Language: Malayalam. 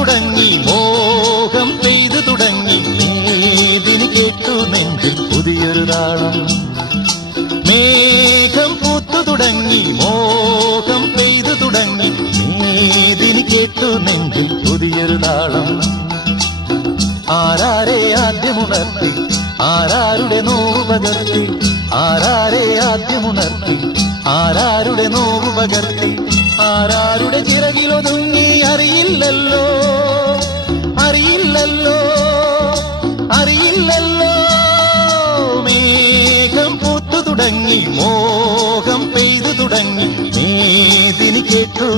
തുടങ്ങി മോഹം പെയ്തു തുടങ്ങി മേദിനി കേട്ടു നെഞ്ചിൽ പുതിയൊരു താളം മേഘം പൂത്തു തുടങ്ങി മോഹം പെയ്തു തുടങ്ങി മേദിനി കേട്ടു നെഞ്ചിൽ പുതിയൊരു താളം ആരാരെ ആദ്യമുണർത്തി ആരാരുടെ നോവ് പകർത്തി ആരാരെ ആദ്യമുണർത്തി ആരാരുടെ നോവ് പകർത്തി ആരാരുടെ ചിറകിലൊതുങ്ങി അറിയില്ലല്ലോ അറിയില്ലല്ലോ അറിയില്ലല്ലോ മേഘം പൂത്തു തുടങ്ങി മോഹം പെയ്തു തുടങ്ങി മേദിനി കേട്ടു